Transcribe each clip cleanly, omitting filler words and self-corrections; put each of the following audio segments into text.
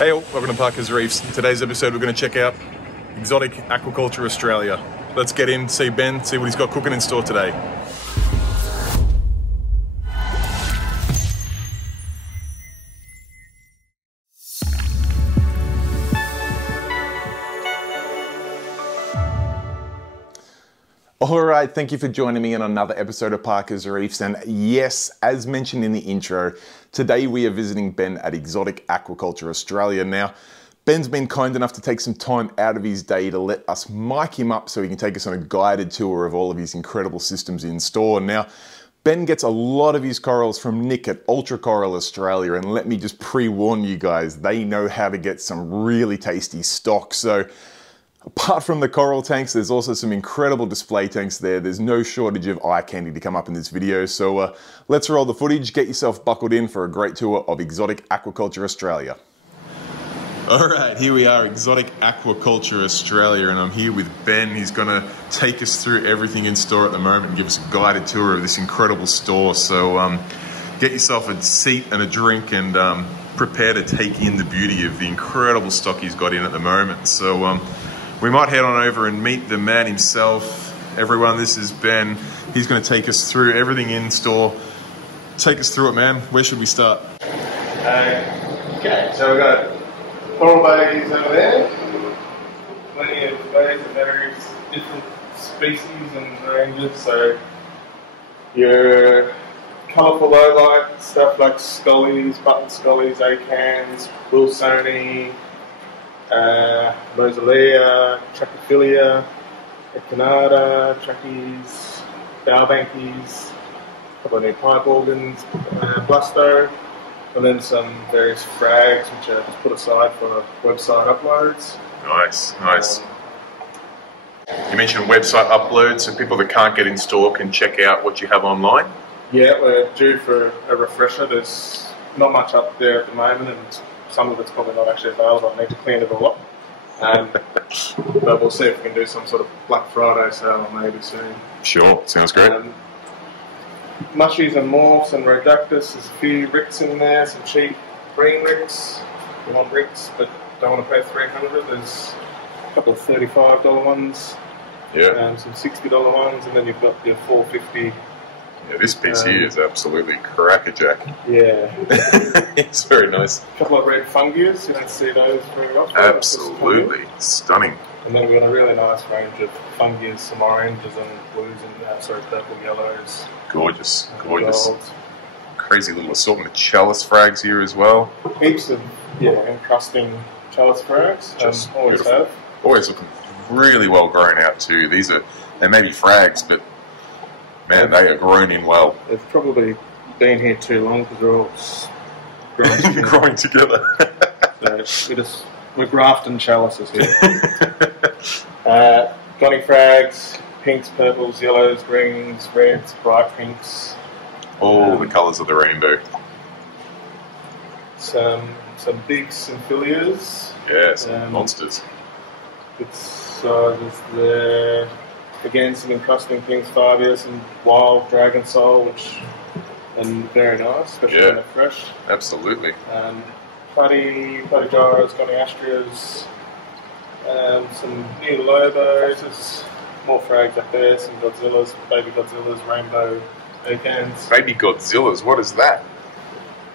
Hey all, welcome to Parker's Reefs. Today's episode we're going to check out Exotic Aquaculture Australia. Let's get in, see Ben, see what he's got cooking in store today. Alright, thank you for joining me on another episode of Parker's Reefs, and yes, as mentioned in the intro, today we are visiting Ben at Exotic Aquaculture Australia. Now, Ben's been kind enough to take some time out of his day to let us mic him up so he can take us on a guided tour of all of his incredible systems in store. Now, Ben gets a lot of his corals from Nick at Ultra Coral Australia, and let me just pre-warn you guys, they know how to get some really tasty stock. So apart from the coral tanks, there's also some incredible display tanks there. There's no shortage of eye candy to come up in this video. So let's roll the footage, get yourself buckled in for a great tour of Exotic Aquaculture Australia. All right, here we are, Exotic Aquaculture Australia, and I'm here with Ben. He's gonna take us through everything in store at the moment and give us a guided tour of this incredible store. So get yourself a seat and a drink and prepare to take in the beauty of the incredible stock he's got in at the moment. So we might head on over and meet the man himself. Everyone, this is Ben. He's going to take us through everything in store. Take us through it, man. Where should we start? Okay, so we've got coral bays over there. Plenty of bays of various different species and ranges. So your colourful low light stuff like scullies, button scullies, acans, wilsoni, Rosalia, Trachyphilia, Echinata, Trachyes, Bowbankies, a couple of new pipe organs, Blusto, and then some various frags which are just put aside for website uploads. Nice, nice. You mentioned website uploads, so people that can't get in store can check out what you have online? Yeah, we're due for a refresher. There's not much up there at the moment, and some of it's probably not actually available. I need to clean it all up. But we'll see if we can do some sort of Black Friday sale maybe soon. Sure, sounds great. Mushies and morphs and reductus. There's a few ricks in there, some cheap green ricks. You want ricks but don't want to pay $300. There's a couple of $35 ones. Yeah. Some $60 ones, and then you've got your $450. Yeah, this piece here is absolutely crackerjack. Yeah. It's very nice. A couple of red fungus, you don't see those very often. Absolutely. Stunning. And then we've got a really nice range of fungus, some oranges and blues and, purple yellows. Gorgeous, gorgeous. Golds. Crazy little assortment of chalice frags here as well. Heaps of, encrusting chalice frags. Just always beautiful. have. Always looking really well grown out too. They may be frags, but man, they are grown in well. They've probably been here too long because they're all growing together. So we're grafting chalices here. Gonny frags, pinks, purples, yellows, greens, reds, bright pinks. All the colours of the rainbow. Some big symphilias. Yeah, some monsters. Good sizes there. Again, some encrusting things, Favia, some wild dragon soul, which and very nice, especially when they're fresh. Absolutely. Platygyros, Goniastrias, some new Lobos, there's more frags up there, some Godzillas, baby Godzillas, rainbow acans. Baby Godzillas, what is that?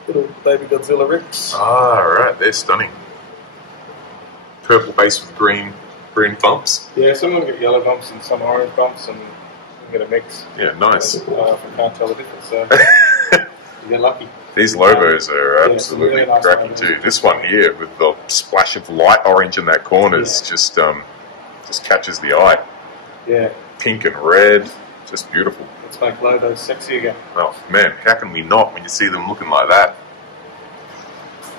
Little baby Godzilla ricks. Ah, right, they're stunning. Purple base with green bumps. Yeah, some of them get yellow bumps and some orange bumps, and you get a mix. Yeah, nice. I can't tell the difference, so you get lucky. These Lobos are absolutely really nice cracking Lobos. too. This one here with the splash of light orange in that corner is just catches the eye. Yeah. Pink and red, just beautiful. Let's make Lobos sexy again. Oh man, how can we not when you see them looking like that?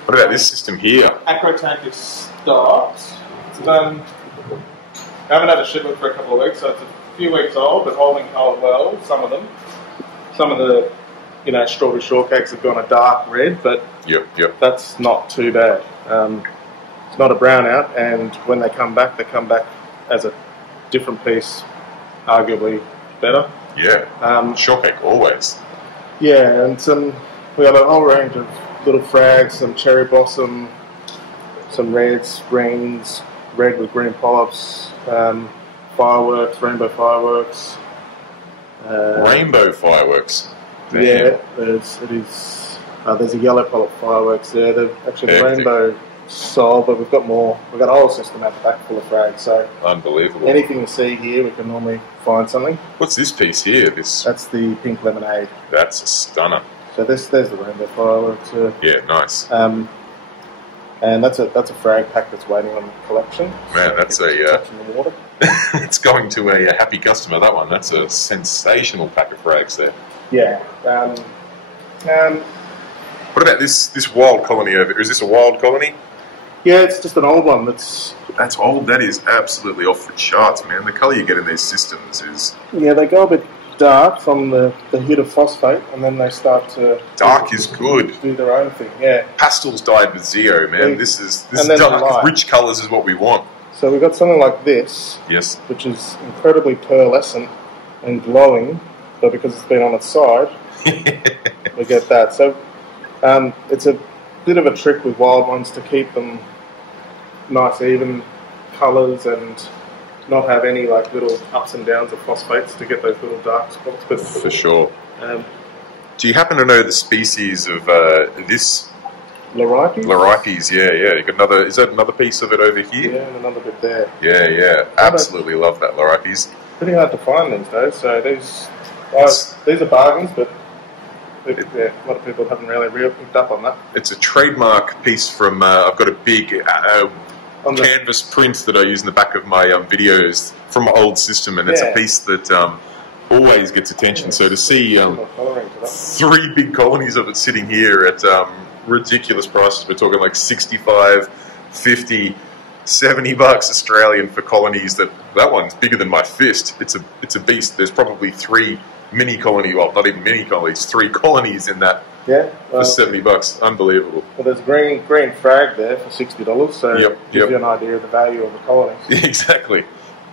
What about this system here? Acrotank is stopped. It's done. I haven't had a shipment for a couple of weeks, so it's a few weeks old, but holding cold well, some of them. Some of the, strawberry shortcakes have gone a dark red, but that's not too bad. It's not a brownout, and when they come back as a different piece, arguably better. Yeah, shortcake always. Yeah, and we have a whole range of little frags, some cherry blossom, some reds, greens, red with green polyps, fireworks, rainbow fireworks. Rainbow fireworks. Damn. Yeah, there's a yellow polyp fireworks there. They're actually the rainbow sold, but we've got more. We've got a whole system out the back full of frags. So unbelievable. Anything you see here, we can normally find something. What's this piece here? That's the pink lemonade. That's a stunner. So there's the rainbow fireworks. Yeah, nice. And that's a frag pack that's waiting on collection. Man, that's touching the water. it's going to a happy customer, that one. That's a sensational pack of frags there. Yeah. What about this wild colony over here? Is this a wild colony? Yeah, it's just an old one. That's old. That is absolutely off the charts, man. The colour you get in these systems is... Yeah, they go a bit dark from the hit of phosphate, and then they start to... Dark is good. Do their own thing, yeah. Pastels dyed with zero, man. This and dark, rich colours is what we want. So we've got something like this, yes, which is incredibly pearlescent and glowing, but because it's been on its side, we get that. So it's a bit of a trick with wild ones to keep them nice, even colours and not have any like little ups and downs of phosphates to get those little dark spots. But for sure. Do you happen to know the species of this? Loripes? Loripes, yeah. You got another. Is that another piece of it over here? Yeah, and another bit there. Yeah. Absolutely love that Loripes. Pretty hard to find these days. So these are bargains, but a lot of people haven't really picked up on that. It's a trademark piece from. I've got a big canvas print that I use in the back of my videos from my old system, and it's a piece that always gets attention. So to see 3 big colonies of it sitting here at ridiculous prices, we're talking like 65, 50, $70 Australian for colonies. That one's bigger than my fist. It's a beast. There's probably 3 mini colony, well, not even mini colonies, 3 colonies in that. Yeah, for $70, unbelievable. Well, there's green frag there for $60, so it gives you an idea of the value of the colonies. Exactly.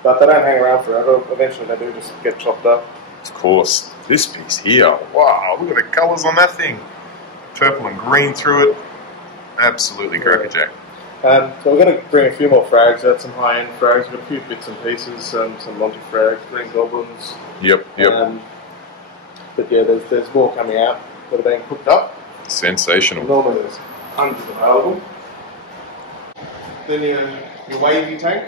But they don't hang around forever. Eventually, they do just get chopped up. Of course. This piece here, wow! Look at the colours on that thing. Purple and green through it. Absolutely crackerjack. So we're going to bring a few more frags out, some high-end frags. We've got a few bits and pieces, some Monty frags, green goblins. Yep. But yeah, there's more coming out that are being cooked up. Sensational. Normally there's hundreds available. Then your wavy tank.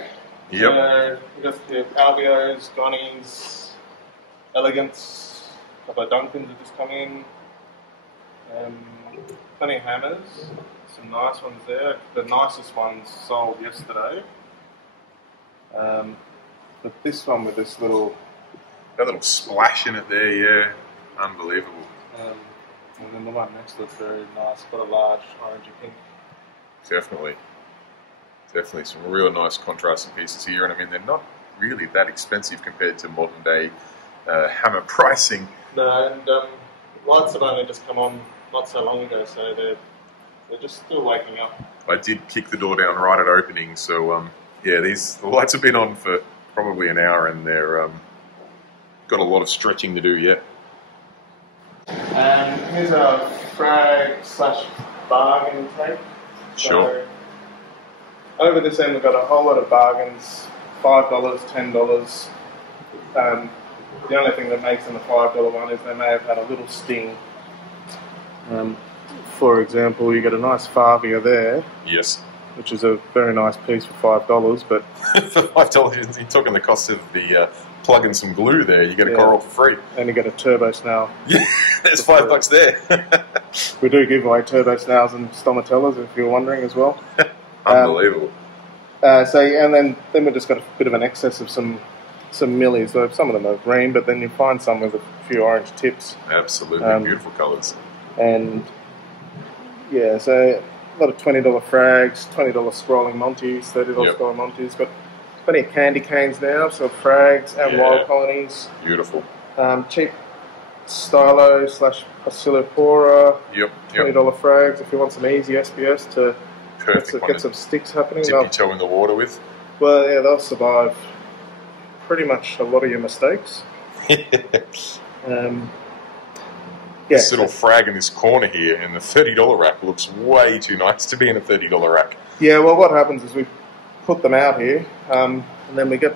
Yep. We've got the Albios, Gonnies, Elegance, a couple of Duncans have just come in. Plenty of hammers. Some nice ones there. The nicest ones sold yesterday. But this one with this little... That little splash in it there, yeah. Unbelievable. And then the one next to it's very nice, got a large orangey pink. Definitely some real nice contrasting pieces here, and I mean they're not really that expensive compared to modern day hammer pricing. No, and lights have only just come on not so long ago, so they're just still waking up. I did kick the door down right at opening, so yeah, the lights have been on for probably an hour, and they're got a lot of stretching to do yet. Here's our frag / bargain tape. Sure. So, over this end we've got a whole lot of bargains, $5, $10. The only thing that makes them a $5 one is they may have had a little sting. For example, you get a nice Favia there. Yes. Which is a very nice piece for $5, but... For $5, you're talking the cost of the plug in some glue there, you get a coral for free. And you get a turbo snail. Yeah, there's $5 there. We do give away turbo snails and stomatellas, if you're wondering, as well. Unbelievable. And then we've just got a bit of an excess of some millies. So some of them are green, but then you find some with a few orange tips. Absolutely, beautiful colours. And yeah, so a lot of $20 frags, $20 scrolling Monties, $30 scrolling Monties, but plenty of candy canes now, so frags and wild colonies. Beautiful. Cheap stylo / oscillopora. Yep. $20 frags if you want some easy SPS to get some sticks happening. Dip your toe in the water with. Well, yeah, they'll survive pretty much a lot of your mistakes. This little frag in this corner here in the $30 rack looks way too nice to be in a $30 rack. Yeah, well, what happens is we put them out here, and then we get,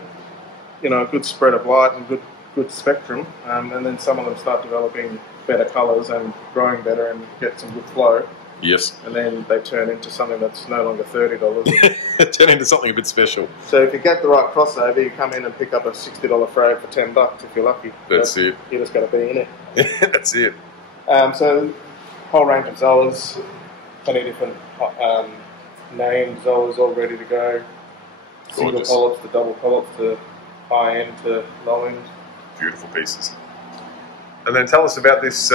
a good spread of light and good spectrum, and then some of them start developing better colours and growing better and get some good flow. Yes. And then they turn into something that's no longer $30. Turn into something a bit special. So if you get the right crossover, you come in and pick up a $60 frag for $10 if you're lucky. That's it. You just got to be in it. That's it. So whole range of Zoas, plenty of different named Zoas all ready to go. Single Gorgeous. polyps to double polyps to high end to low end. Beautiful pieces. And then tell us about this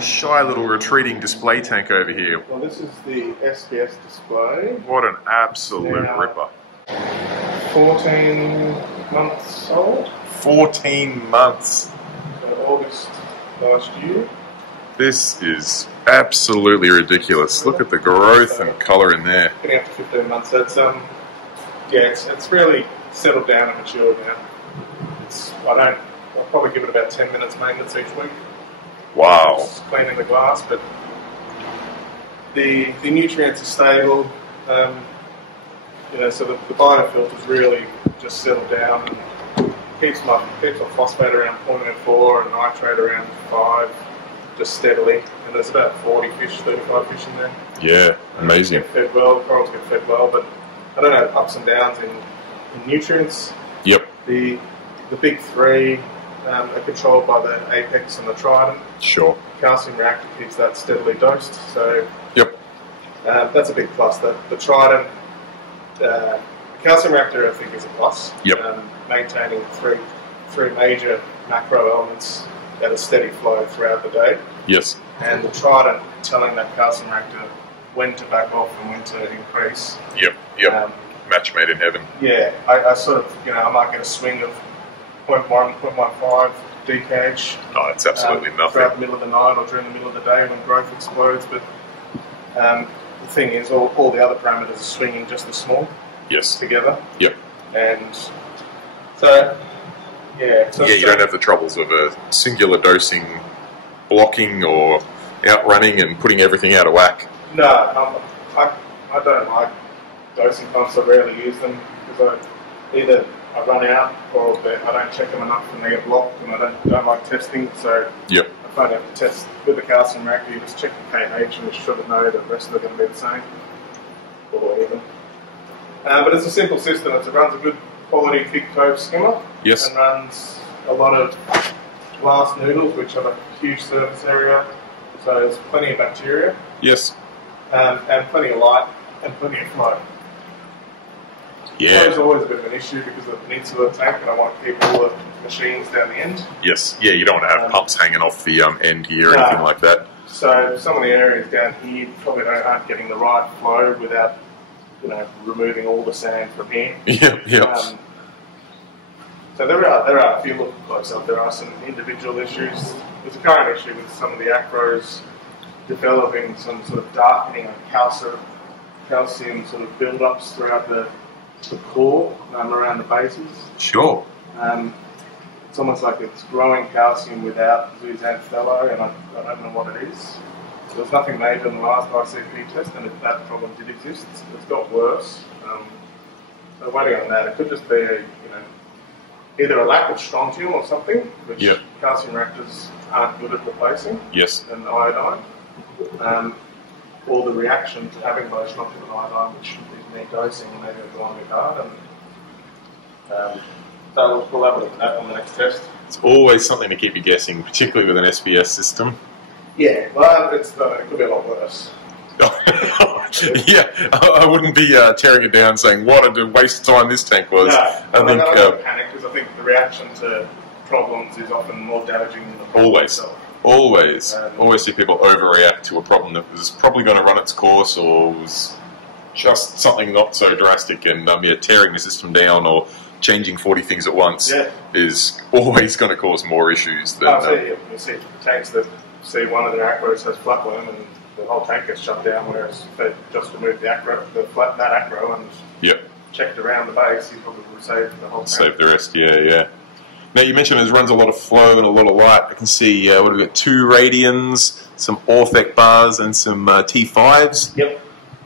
shy little retreating display tank over here. Well, this is the SPS Display. What an absolute ripper. 14 months old. 14 months. So August last year. This is absolutely ridiculous. Look at the growth and colour in there. Getting up to 15 months. So it's it's really settled down and matured now. I'll probably give it about 10 minutes maintenance each week. Wow. Just cleaning the glass, but the nutrients are stable. So the biofilter's really just settled down and keeps my phosphate around 0.04 and nitrate around 5, just steadily. And there's about 40 fish, 35 fish in there. Yeah, amazing. Get fed well, the corals get fed well, but I don't know, ups and downs in nutrients. Yep. The big three are controlled by the apex and the trident. Sure. Calcium reactor keeps that steadily dosed, so Yep. that's a big plus. The trident, calcium reactor I think is a plus. Yep. Maintaining three major macro elements at a steady flow throughout the day. Yes. And the trident telling that calcium reactor when to back off and when to increase. Yep. Match made in heaven. Yeah, I sort of, I might get a swing of 0.1, 0.15 DKH. Oh, it's absolutely nothing. Throughout the middle of the night or during the middle of the day when growth explodes. But the thing is, all the other parameters are swinging just as small. Yes. Together. Yep. And so, yeah. So you don't have the troubles of a singular dosing blocking or outrunning and putting everything out of whack. No, I don't like dosing pumps. I rarely use them because either I run out or I don't check them enough and they get blocked, and I don't like testing. So Yep. I find out to test with the calcium reactor, you just check the pH and you should know that the rest of them are going to be the same or even. But it's a simple system. It runs a good quality thick cove skimmer. Yes. And runs a lot of glass noodles, which have a huge surface area. So there's plenty of bacteria. Yes. And plenty of light and plenty of flow. Yeah. Flow's always a bit of an issue because of the insular tank, and I want to keep all the machines down the end. Yes. Yeah, you don't want to have pumps hanging off the end here or anything like that. So some of the areas down here probably aren't getting the right flow without, removing all the sand from here. Yep. So there are, if you look close up, there are some individual issues. There's a current issue with some of the acros developing some sort of darkening of calcium sort of build-ups throughout the core around the bases. Sure. It's almost like it's growing calcium without zooxanthellae, and I don't know what it is. There was nothing major in the last ICP test, and if that problem did exist, it's got worse. So waiting on that. It could just be either a lack of strontium or something, which calcium reactors aren't good at replacing. Yes. And iodine. Or the reaction to having both strontium and iodine, which is me dosing, and maybe it's going a bit hard. So we'll have a look at that on the next test. It's always something to keep you guessing, particularly with an SPS system. Yeah, well, it could be a lot worse. Yeah, I wouldn't be tearing it down saying what a waste of time this tank was. No, I don't panic because I think the reaction to problems is often more damaging than the problem itself. Always see people overreact to a problem that was probably going to run its course or was just something not so drastic, and tearing the system down or changing 40 things at once is always going to cause more issues than... You see tanks that see one of their acros has flatworm and the whole tank gets shut down, whereas if they just removed that acro and checked around the base, you probably would save the whole tank. Save the rest, yeah. Now, you mentioned it runs a lot of flow and a lot of light. I can see, we've got 2 radians, some Orthec bars and some T5s. Yep.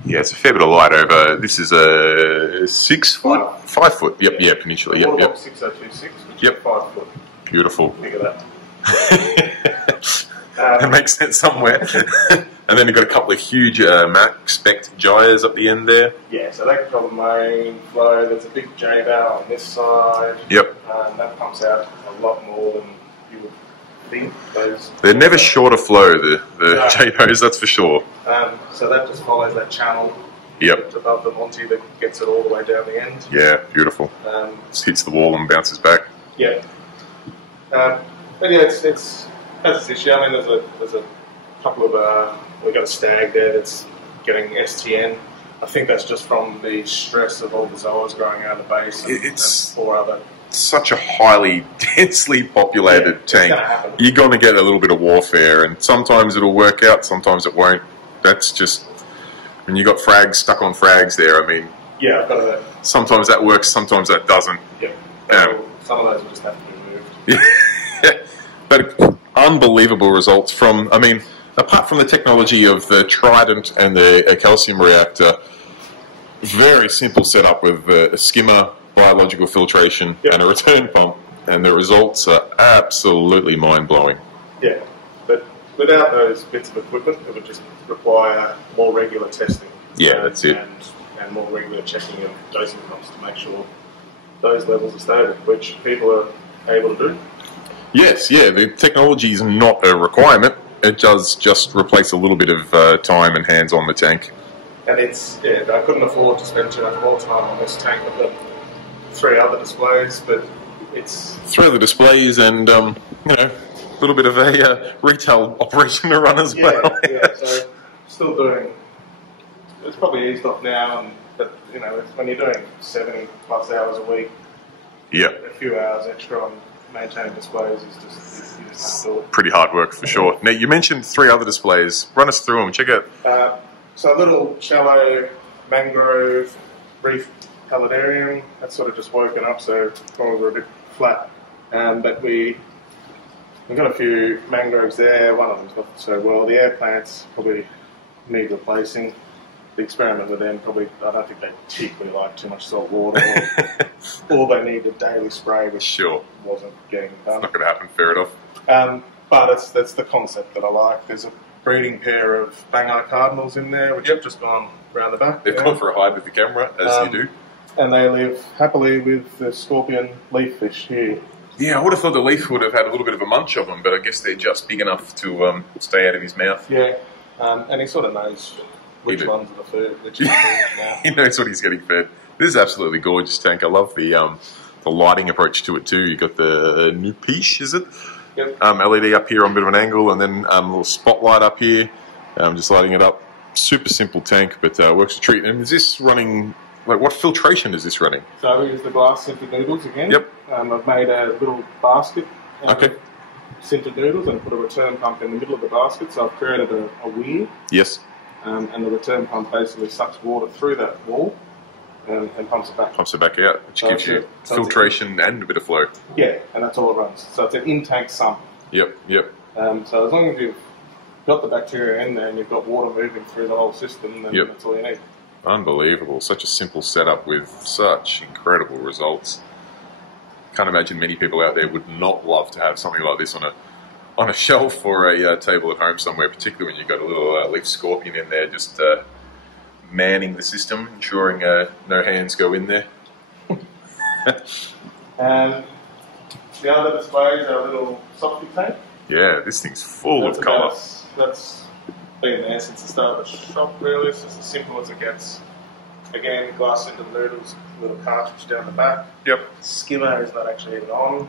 Yeah, it's a fair bit of light over. This is a 6 foot, 5 foot. Yep, yeah, peninsula. Yep, yep. 6026, which Yep. is 5 foot. Beautiful. Figure that. That makes sense somewhere. And then you've got a couple of huge max spec gyres up the end there. Yeah, so that controls the main flow. There's a big J bow on this side. Yep. That pumps out a lot more than you would think. They're never short of flow, the J-bows, that's for sure. So that just follows that channel. Yep. Above the Monty that gets it all the way down the end. Yeah, beautiful. Just hits the wall and bounces back. Yeah. But yeah, it's has this issue. I mean, there's a couple of we've got a stag there that's getting STN. I think that's just from the stress of all the zoas growing out of the base. It's 4 other. Such a highly densely populated tank. You're going to get a little bit of warfare, and sometimes it'll work out, sometimes it won't. That's just when you got frags stuck on frags there. I mean, yeah, I've got that. Sometimes that works, sometimes that doesn't. Yeah. Some of those will just have to be moved. Yeah. But unbelievable results from. I mean, apart from the technology of the Trident and the calcium reactor, very simple setup with a skimmer, biological filtration, and a return pump, and the results are absolutely mind-blowing. Yeah, but without those bits of equipment, it would just require more regular testing. Yeah, that's it. And more regular checking of dosing pumps to make sure those levels are stable, which people are able to do. Yes, yeah, the technology is not a requirement. It does just replace a little bit of time and hands on the tank. And it's, I couldn't afford to spend too much more time on this tank. I've got 3 other displays, but it's... 3 other displays and, you know, a little bit of a retail operation to run as well. Yeah, so still doing... It's probably eased off now, but, you know, when you're doing 70 plus hours a week, a few hours extra on maintaining displays is just, you just have to do it. Pretty hard work for sure. Now, you mentioned 3 other displays. Run us through them. Check out. So a little shallow mangrove reef paludarium that's sort of just woken up, so corners are a bit flat. But we've got a few mangroves there. One of them's not so well. The air plants probably need replacing. The experiment with them probably, I don't think they particularly like too much salt water, or they need a daily spray, which wasn't getting done. It's not going to happen, fair enough. But that's the concept that I like. There's a breeding pair of bang-eye cardinals in there, which have just gone round the back. They've gone for a hide with the camera, as you do. And they live happily with the scorpion leaf fish here. Yeah, I would have thought the leaf would have had a little bit of a munch of them, but I guess they're just big enough to stay out of his mouth. Yeah, and he sort of knows which ones are the food, which is the food now. He knows what he's getting fed. This is absolutely gorgeous tank. I love the lighting approach to it too. You've got the new piche, is it? Yep. LED up here on a bit of an angle, and then a little spotlight up here. Just lighting it up. Super simple tank, but works a treat. And is this running? Like, what filtration is this running? So we use the glass sintered noodles again. Yep. I've made a little basket. Okay. Sintered noodles and put a return pump in the middle of the basket. So I've created a weir. Yes. And the return pump basically sucks water through that wall and pumps it back. Pumps it back out, which gives you filtration and a bit of flow. Yeah, and that's all it runs. So it's an in-tank sump. Yep, yep. So as long as you've got the bacteria in there and you've got water moving through the whole system, then that's all you need. Unbelievable. Such a simple setup with such incredible results. Can't imagine many people out there would not love to have something like this on a shelf or a table at home somewhere, particularly when you've got a little leaf scorpion in there just manning the system, ensuring no hands go in there. And the other displays are a little softy tank. Yeah, this thing's full of colour. That's been there since the start of the shop, really. It's just as simple as it gets. Again, glass into the noodles, little cartridge down the back. Yep. Skimmer is not actually even on.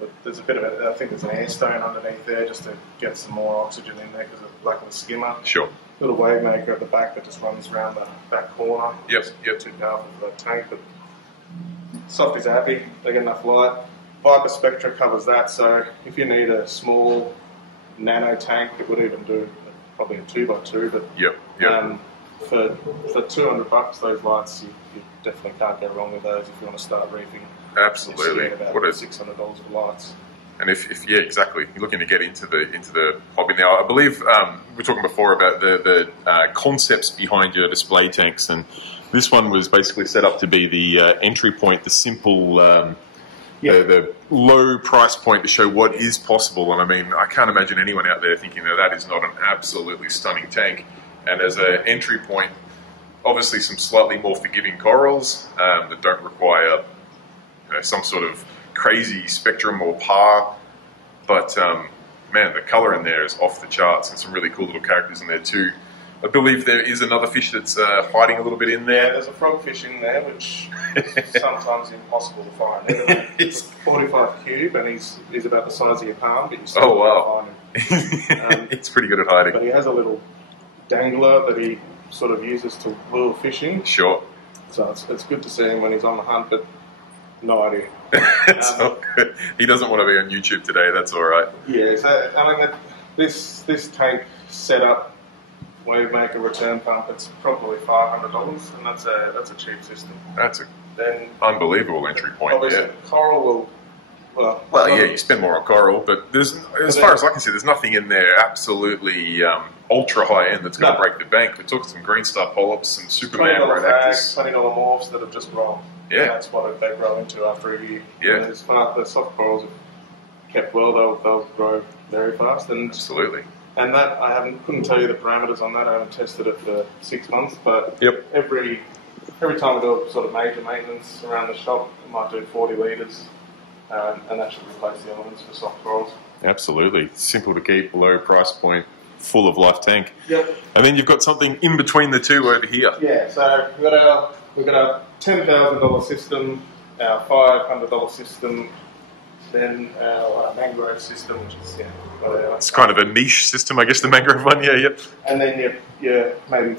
So there's a bit of I think there's an air stone underneath there just to get some more oxygen in there because of the lack of the skimmer. Sure. Little wave maker at the back that just runs around the back corner. Yep. Too powerful for that tank, but softies are happy. They get enough light. Viper Spectra covers that, so if you need a small nano tank, it would even do probably a 2x2. But for $200, those lights, you definitely can't go wrong with those if you want to start reefing. Absolutely. What is $600 of lights? And if yeah, exactly, you're looking to get into the hobby now. I believe we were talking before about the concepts behind your display tanks, and this one was basically set up to be the entry point, the simple, the low price point to show what is possible. And I mean, I can't imagine anyone out there thinking that that is not an absolutely stunning tank. And as an entry point, obviously some slightly more forgiving corals that don't require some sort of crazy spectrum or par. But man, the colour in there is off the charts, and some really cool little characters in there too. I believe there is another fish that's hiding a little bit in there. Yeah, there's a frogfish in there, which is sometimes impossible to find. It's 45 cube, and he's about the size of your palm, but you still can't find him. It's pretty good at hiding. But he has a little dangler that he sort of uses to lure fish in. Sure. So it's good to see him when he's on the hunt, but no idea. It's all good. He doesn't want to be on YouTube today, that's all right. Yeah, so I mean, this tank setup, we make a return pump, it's probably $500, and that's a cheap system. That's an then unbelievable entry point. Obviously, Yeah. coral will. Well, yeah, you spend more on coral, but as far as I can see, there's nothing in there absolutely ultra high end that's going to break the bank. We're talking some green star polyps, some Superman Frags, $20 morphs that have just grown. Yeah, that's what they grow into after a year. Yeah, and the soft corals have kept well. They'll grow very fast. And absolutely. And that couldn't tell you the parameters on that. I haven't tested it for 6 months, but every time we do a sort of major maintenance around the shop, we might do 40 litres, and that should replace the elements for soft corals. Absolutely, simple to keep, low price point, full of life tank. Yep. And then you've got something in between the two over here. Yeah, so we've got our $10,000 system, our $500 system, then our mangrove system, which is it's kind of a niche system, I guess, the mangrove one. Yeah, yep. And then your maybe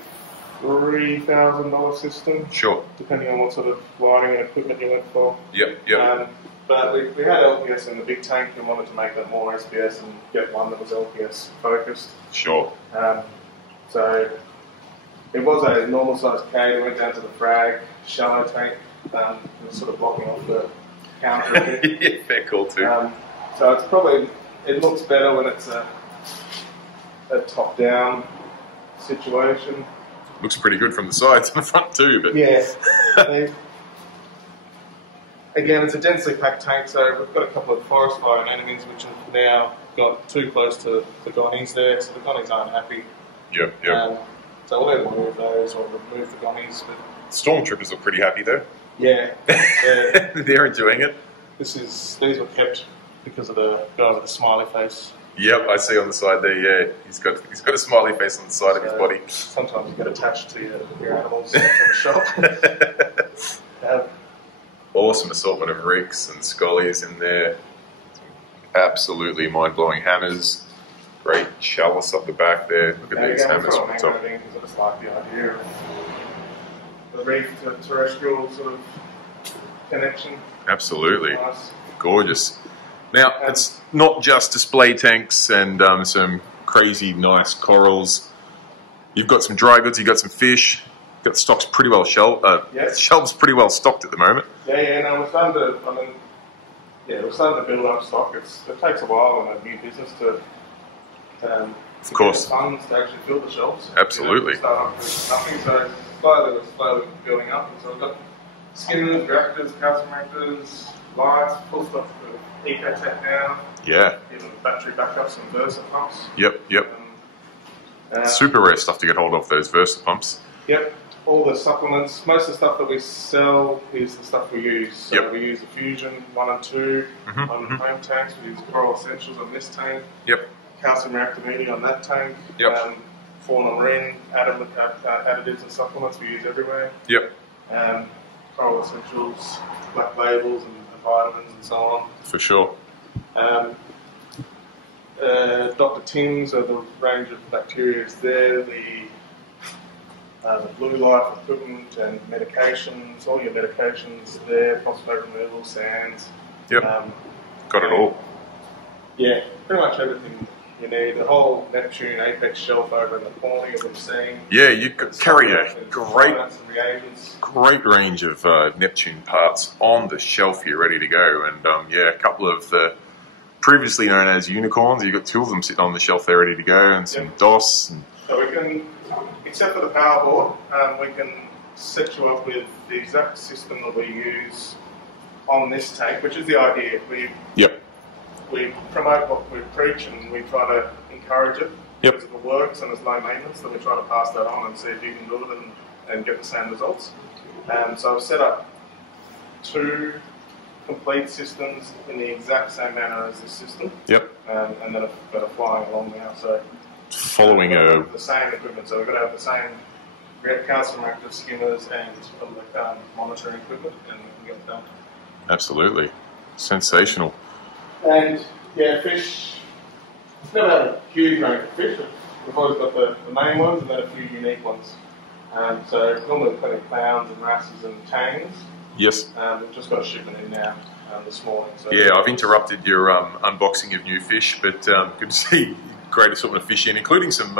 $3,000 system. Sure. Depending on what sort of lighting and equipment you went for. Yep, yep. But we had LPS in the big tank and wanted to make that more SPS and get one that was LPS focused. Sure. So it was a normal size K. We went down to the Frag shallow tank, sort of blocking off the counter a bit. Yeah, fair call too. So it's probably, it looks better when it's a top-down situation. Looks pretty good from the sides and the front too, but yeah. Again, it's a densely packed tank, so we've got a couple of forest fire anemones which have now got too close to the gonnies there, so the gonnies aren't happy. Yep, yep. So we'll either remove those or remove the gonnies. But stormtroopers look pretty happy though. Yeah. They're enjoying it. These were kept because of the guy with the smiley face. Yep, I see on the side there. Yeah, he's got a smiley face on the side of his body. Sometimes you get attached to your animals in the shop. Awesome assortment of rigs and scollies in there. Absolutely mind-blowing hammers. Great chalice up the back there. Look at these hammers from the top. I just like the idea of the reef to terrestrial sort of connection. Absolutely. Nice. Gorgeous. Now, it's not just display tanks and some crazy nice corals. You've got some dry goods, you've got some fish. You've got the stocks pretty well shelved. Shelves pretty well stocked at the moment. No, we're starting to build up stock. It takes a while in a new business to course. Get funds to actually fill the shelves. Absolutely. Start off with nothing, so slowly building up. And so we've got skimmers, reactors, calcium lights, full stock of Ecotech now. Yeah. Even battery backups and Versa pumps. Yep. Super rare stuff to get hold of, those Versa pumps. Yep. All the supplements, most of the stuff that we sell is the stuff we use. So we use the Fusion 1 and 2 on the home tanks. We use Coral Essentials on this tank. Yep. Calcium Reactor Mini on that tank. Yep. Fauna Marine additives and supplements we use everywhere. Yep. Coral Essentials, black labels and vitamins and so on. For sure. Dr. Tim's are the range of bacteria there. The blue life equipment and medications, all your medications there, phosphate removal, sands. Yep. Got it all. Yeah, pretty much everything you need. The whole Neptune Apex shelf over in the corner you've been seeing. Yeah, you could carry a great range of Neptune parts on the shelf here ready to go. And a couple of the previously known as unicorns. You've got two of them sitting on the shelf there ready to go, and some DOS. And so we can, except for the power board, we can set you up with the exact system that we use on this tank, which is the idea. We promote what we preach, and we try to encourage it. Yep. If it works and it's low maintenance, then we try to pass that on and see if you can do it and get the same results. So I've set up 2 complete systems in the exact same manner as this system. Yep. And then that are flying along now. So following the same equipment. So we've got to have the same calcium reactive skimmers and monitoring equipment, and we can get it done. Absolutely. Sensational. And yeah, fish, we've never had a huge range of fish. We've always got the main ones and then a few unique ones. So normally plenty of clowns and wrasses and tangs. Yes. We've just got a shipment in now this morning. So yeah, I've interrupted your unboxing of new fish, but good to see great assortment of fish in, including some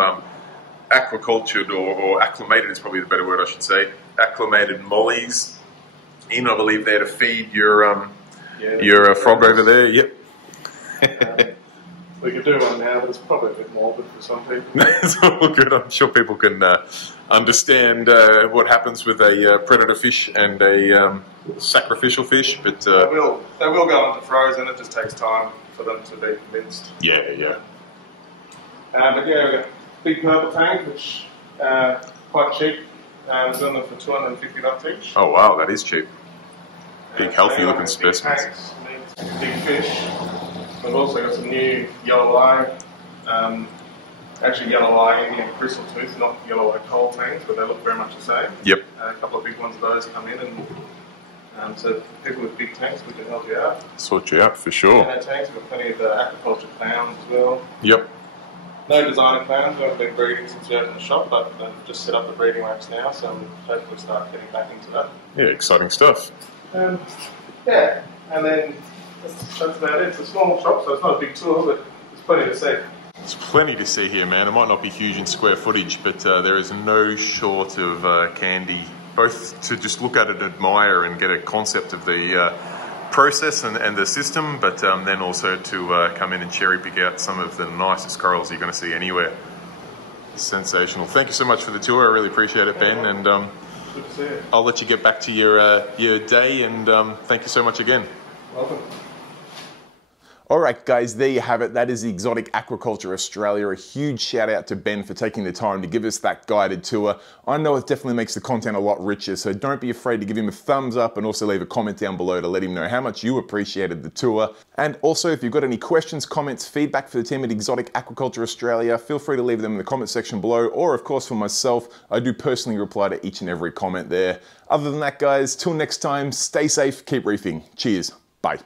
aquacultured or acclimated is probably the better word I should say, acclimated mollies in, I believe, there to feed your frog over there. Yep. We could do one now, but it's probably a bit morbid for some people. It's all good. I'm sure people can understand what happens with a predator fish and a sacrificial fish, but they will go into frozen. It just takes time for them to be convinced. Yeah, yeah. But yeah, we've got a big purple tank, which quite cheap. We're doing them for $250 each. Oh wow, that is cheap. Big, healthy looking specimens. Tanks need big fish. We've also got some new yellow eye, actually yellow eye Indian crystal tooth, not yellow eye coal tanks, but they look very much the same. Yep. A couple of big ones of those come in, and so people with big tanks, we can help you out. Sort you out for sure. Nano tanks, we've got plenty of aquaculture clowns as well. Yep. No designer clowns, we haven't been breeding since we opened the shop, but they've just set up the breeding racks now, so we'll hopefully start getting back into that. Yeah, exciting stuff. Yeah, and then that's about it. It's a small shop, so it's not a big tour, but there's plenty to see. There's plenty to see here, man. It might not be huge in square footage, but there is no short of candy, both to just look at it, admire, and get a concept of the process and the system, but then also to come in and cherry pick out some of the nicest corals you're going to see anywhere. Sensational. Thank you so much for the tour. I really appreciate it, Ben, and good to see you. I'll let you get back to your day, and thank you so much again. Welcome. Alright guys, there you have it. That is the Exotic Aquaculture Australia. A huge shout out to Ben for taking the time to give us that guided tour. I know it definitely makes the content a lot richer, so don't be afraid to give him a thumbs up and also leave a comment down below to let him know how much you appreciated the tour. And also, if you've got any questions, comments, feedback for the team at Exotic Aquaculture Australia, feel free to leave them in the comment section below, or of course for myself, I do personally reply to each and every comment there. Other than that guys, till next time, stay safe, keep reefing. Cheers, bye.